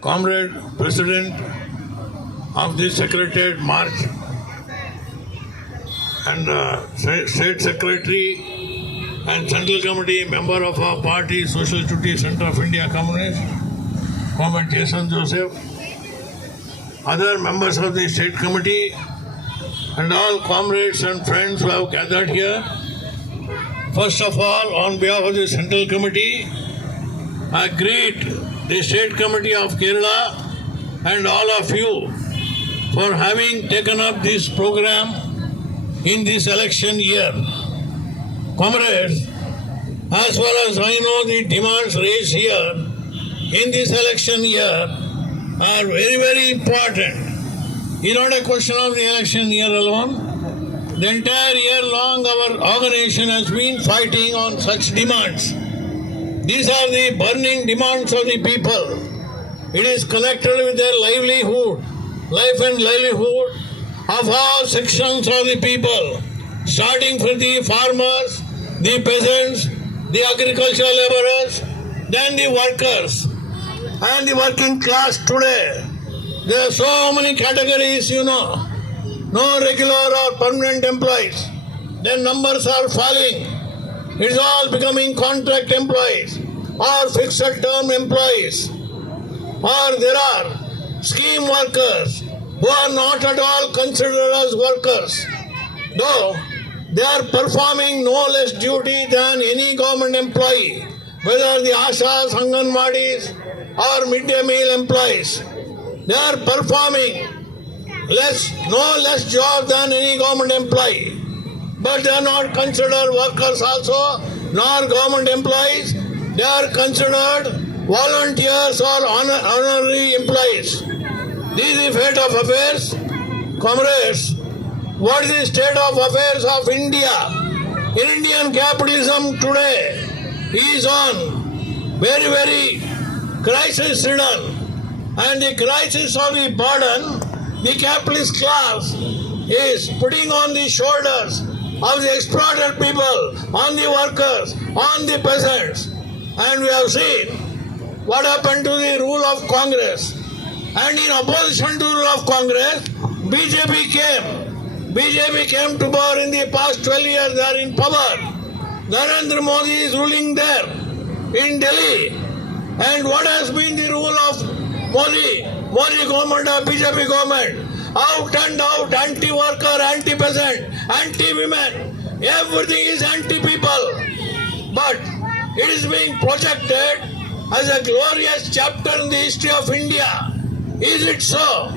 Comrade President of the Secretariat March and State Secretary and Central Committee member of our party, Social Security Center of India Communist, Comrade Jason Joseph, other members of the State Committee, and all comrades and friends who have gathered here. First of all, on behalf of the Central Committee, I greet the State Committee of Kerala and all of you for having taken up this program in this election year. Comrades, as far as I know, the demands raised here in this election year are very, very important. It's not a question of the election year alone. The entire year long, our organization has been fighting on such demands. These are the burning demands of the people. It is connected with their livelihood, life and livelihood of all sections of the people, starting from the farmers, the peasants, the agricultural laborers, then the workers, and the working class today. There are so many categories, no regular or permanent employees. Their numbers are falling. It's all becoming contract employees or fixed term employees. Or there are scheme workers who are not at all considered as workers, though they are performing no less duty than any government employee, whether the Ashas, Anganwadis or midday meal employees. They are performing no less job than any government employee. But they are not considered workers also, nor government employees. They are considered volunteers or honorary employees. This is the fate of affairs. Comrades, what is the state of affairs of India? Indian capitalism today is on very, very crisis-ridden. And the crisis of the burden, the capitalist class is putting on the shoulders of the exploited people, on the workers, on the peasants. And we have seen what happened to the rule of Congress. And in opposition to the rule of Congress, BJP came to power in the past 12 years. They are in power. Narendra Modi is ruling there in Delhi. And what has been the rule of Modi government or BJP government? Out and out, anti-worker, anti-peasant, anti-women. Everything is anti-people. But it is being projected as a glorious chapter in the history of India. Is it so?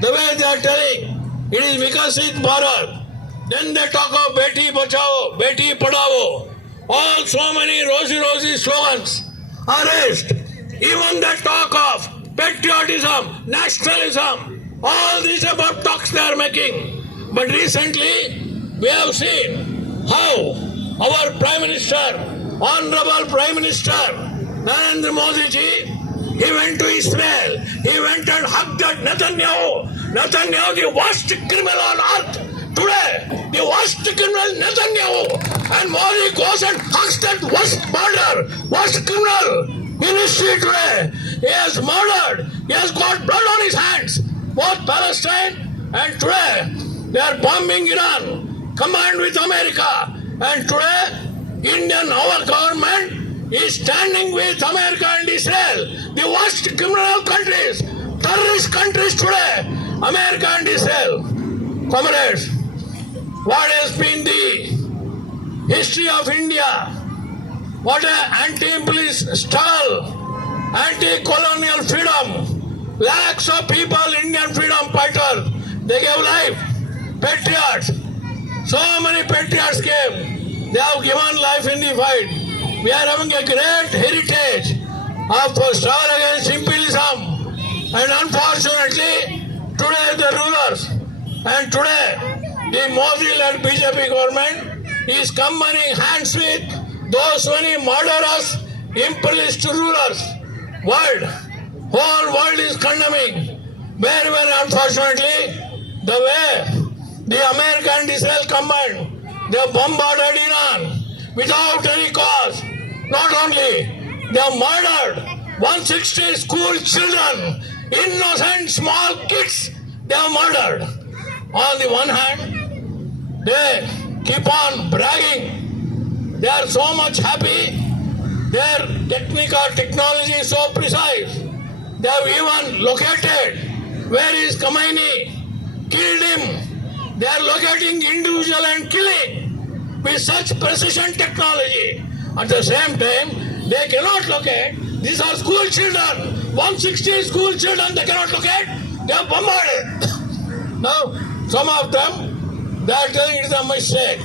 The way they are telling, it is Vikasit Bharat. Then they talk of Beti Bachao, Beti Padhao. All so many rosy slogans are raised. Even the talk of patriotism, nationalism, all these above talks they are making. But recently, we have seen how our Prime Minister, Honorable Prime Minister, Narendra Modi ji, he went to Israel. He went and hugged that Netanyahu. Netanyahu, the worst criminal on earth. Today, the worst criminal Netanyahu. And Modi goes and hugs that worst murder, worst criminal in history today. He has murdered. He has got blood on his hands. Both Palestine and today, they are bombing Iran, combined with America. And today, our government is standing with America and Israel, the worst criminal countries, terrorist countries today, America and Israel. Comrades, what has been the history of India? What an anti-imperialist struggle, anti-colonial freedom. Lakhs of people, Indian freedom fighters, they gave life. Patriots, so many patriots came. They have given life in the fight. We are having a great heritage of struggle against imperialism. And unfortunately, today the rulers and today the Modi-led BJP government is combining hands with those many murderous imperialist rulers. Whole world is condemning. Very, very unfortunately, the way the America and Israel combined, they bombarded Iran without any cause. Not only, they have murdered 160 school children, innocent small kids, they are murdered. On the one hand, they keep on bragging. They are so much happy. Their technology is so precise. They have even located where is Khomeini, killed him. They are locating individual and killing with such precision technology. At the same time, they cannot locate. These are school children. 160 school children they cannot locate. They are bombarded. Now, some of them, they are telling it is a mistake.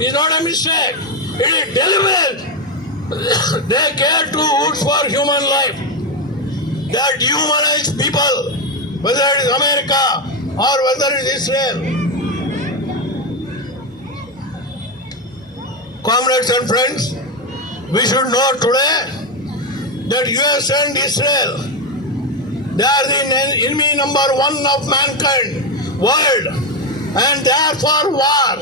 It is not a mistake. It is deliberate. They care too much for human life. They dehumanize people, whether it is America or whether it is Israel. Comrades and friends, we should know today that US and Israel, they are the enemy number one of mankind, world, and they are for war.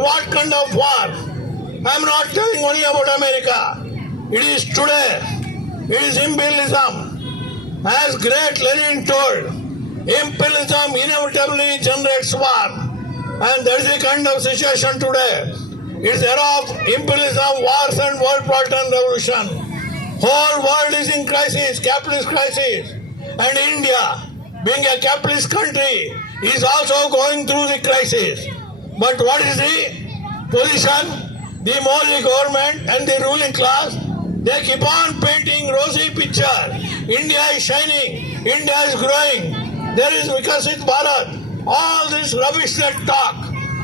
What kind of war? I am not telling only about America. It is today. It is imperialism. As great Lenin told, imperialism inevitably generates war. And that is the kind of situation today. It's the era of imperialism, wars and world Proton revolution. Whole world is in crisis, capitalist crisis. And India, being a capitalist country, is also going through the crisis. But what is the position? The Modi government and the ruling class, they keep on painting rosy picture. India is shining. India is growing. There is Vikasit Bharat. All this rubbish that talk.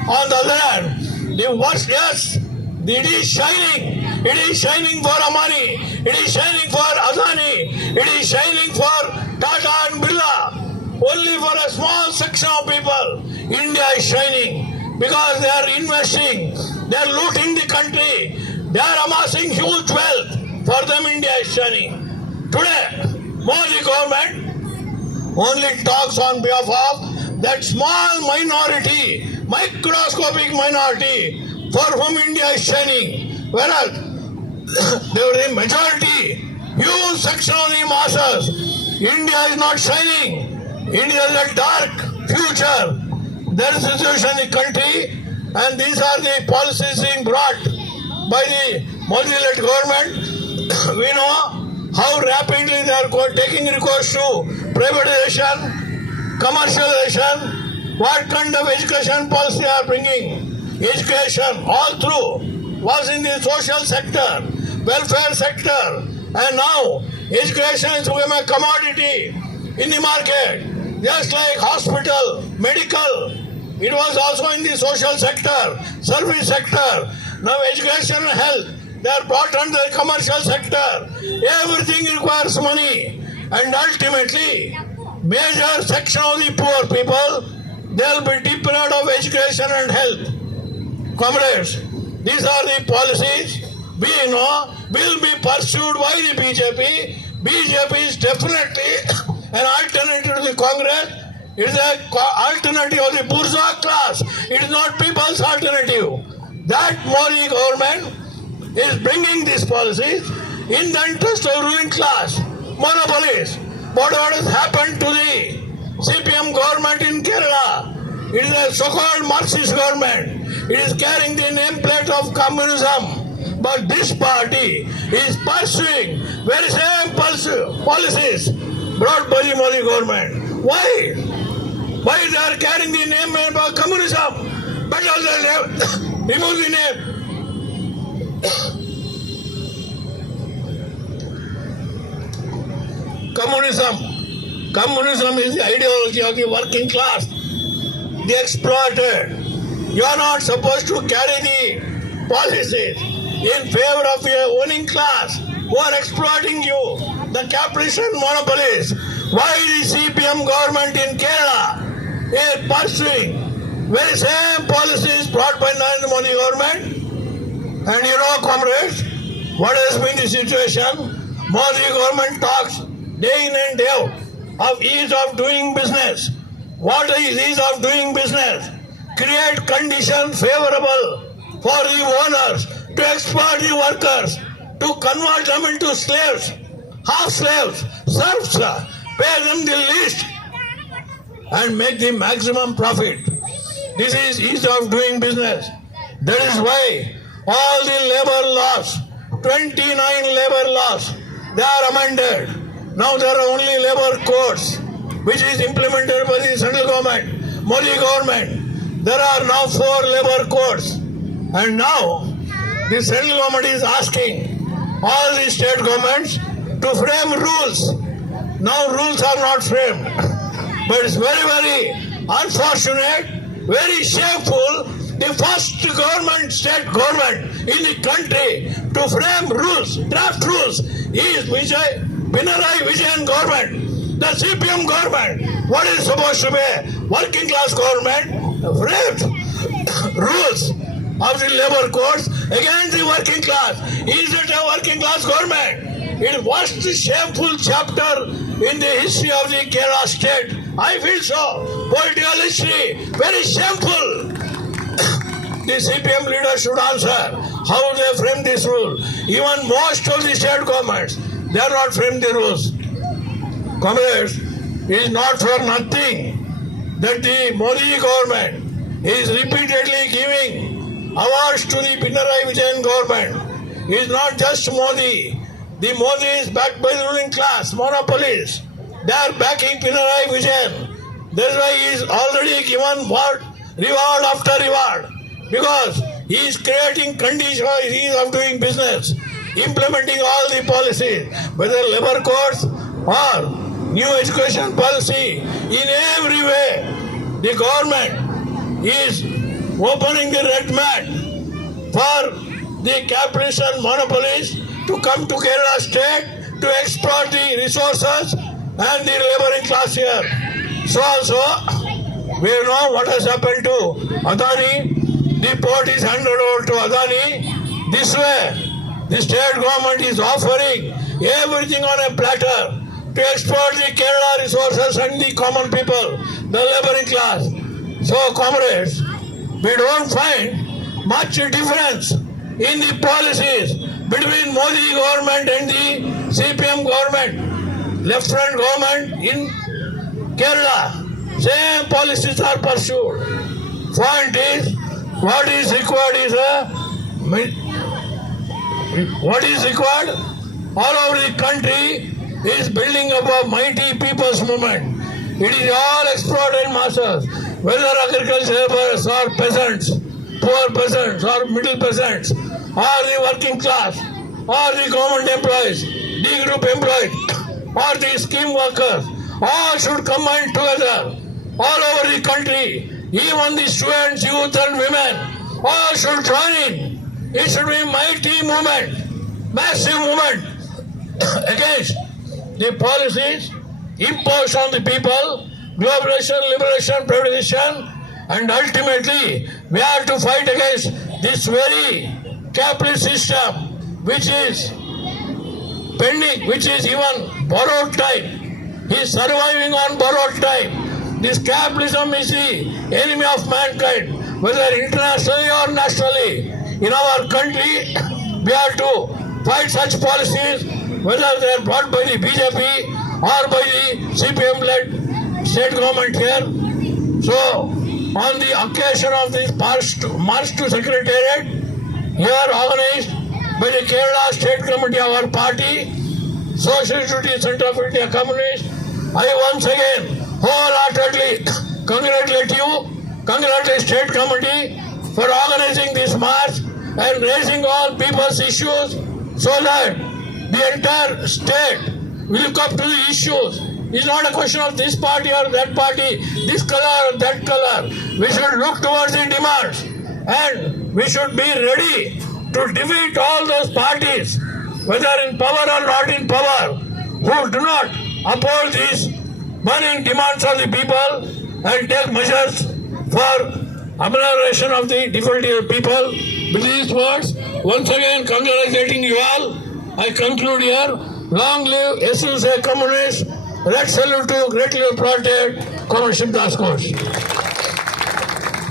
On the other hand, the worst, yes, it is shining. It is shining for Amani. It is shining for Adani. It is shining for Tata and Birla. Only for a small section of people, India is shining because they are investing. They are looting the country. They are amassing huge wealth. For them, India is shining. Today, Modi government only talks on behalf of that small minority, microscopic minority, for whom India is shining. Whereas the majority, huge section of the masses, India is not shining. India is a dark future. There is a situation in the country, and these are the policies being brought by the Modi-led government. We know how rapidly they are taking recourse to privatization, commercialization, what kind of education policy they are bringing. Education all through was in the social sector, welfare sector, and now education is become a commodity in the market, just like hospital, medical. It was also in the social sector, service sector. Now education and health, they are brought under the commercial sector. Everything requires money. And ultimately, major section of the poor people, they will be deprived of education and health. Comrades, these are the policies we know will be pursued by the BJP. BJP is definitely an alternative to the Congress. It is an alternative of the bourgeois class. It is not people's alternative. That Modi government is bringing these policies in the interest of ruling class, monopolies. But what has happened to the CPM government in Kerala? It is a so-called Marxist government. It is carrying the nameplate of communism. But this party is pursuing very same policies brought by the Modi government. Why? Why they are carrying the name of communism? Better than remove the name. Communism is the ideology of the working class, the exploited. You are not supposed to carry the policies in favor of your owning class who are exploiting you, the capitalist and monopolies. Why the CPM government in Kerala is pursuing very same policies brought by Narendra Modi government? And you know, comrades, what has been the situation? Modi government talks day in and day out of ease of doing business. What is ease of doing business? Create conditions favorable for the owners to exploit the workers, to convert them into slaves. half slaves, serfs, pay them the least and make the maximum profit. This is ease of doing business. That is why all the labor laws, 29 labor laws, they are amended. Now there are only labor codes, which is implemented by the central government, Modi government. There are now 4 labor codes. And now the central government is asking all the state governments to frame rules. Now rules are not framed. But it's very, very unfortunate, very shameful. The first government, state government in the country to frame rules, draft rules, is Pinarayi Vijayan government, the CPM government. What is supposed to be working class government framed rules of the labor codes against the working class. Is it a working class government? It was the shameful chapter in the history of the Kerala state. I feel so. Political history, very shameful. The CPM leaders should answer how they frame this rule. Even most of the state governments, they are not framed the rules. Comrades, it is not for nothing that the Modi government is repeatedly giving awards to the Pinarayi Vijayan government. It is not just Modi. The Modi is backed by the ruling class, monopolies. They are backing Pinarayi Vijayan. That's why he is already given what? Reward after reward. Because he is creating conditions for ease of doing business, implementing all the policies, whether labor codes or new education policy. In every way, the government is opening the red mat for the capitalists and monopolies to come to Kerala state to exploit the resources and the laboring class here. So also, we know what has happened to Adani. The port is handed over to Adani. This way, the state government is offering everything on a platter to exploit the Kerala resources and the common people, the laboring class. So, comrades, we don't find much difference in the policies between Modi government and the CPM government, left-front government in Kerala. Same policies are pursued. Point is, what is required all over the country is building up a mighty people's movement. It is all exploited masses, whether agricultural laborers or peasants, poor peasants or middle peasants, or the working class, or the government employees, D group employees, or the scheme workers. All should combine together all over the country. Even the students, youth and women, all should join in. It should be a mighty movement, massive movement against the policies imposed on the people, globalization, liberation, privatization, and ultimately we have to fight against this very capitalist system which is pending, which is even borrowed time. He is surviving on borrowed time. This capitalism is the enemy of mankind, whether internationally or nationally. In our country, we have to fight such policies, whether they are brought by the BJP or by the CPM-led state government here. So, on the occasion of this March to Secretariat, here organized by the Kerala State Committee of our party, Social Duty Center of India Communist, I once again wholeheartedly congratulate you, congratulate State Committee for organizing this march and raising all people's issues so that the entire state will look up to the issues. It's not a question of this party or that party, this color or that color. We should look towards the demands and we should be ready to defeat all those parties, whether in power or not in power, who do not uphold these burning demands of the people and take measures for amelioration of the difficulty of people. With these words, once again congratulating you all, I conclude here. Long live SUCI Communist. Red salute to greatly applauded Comrade Shivdas Ghosh.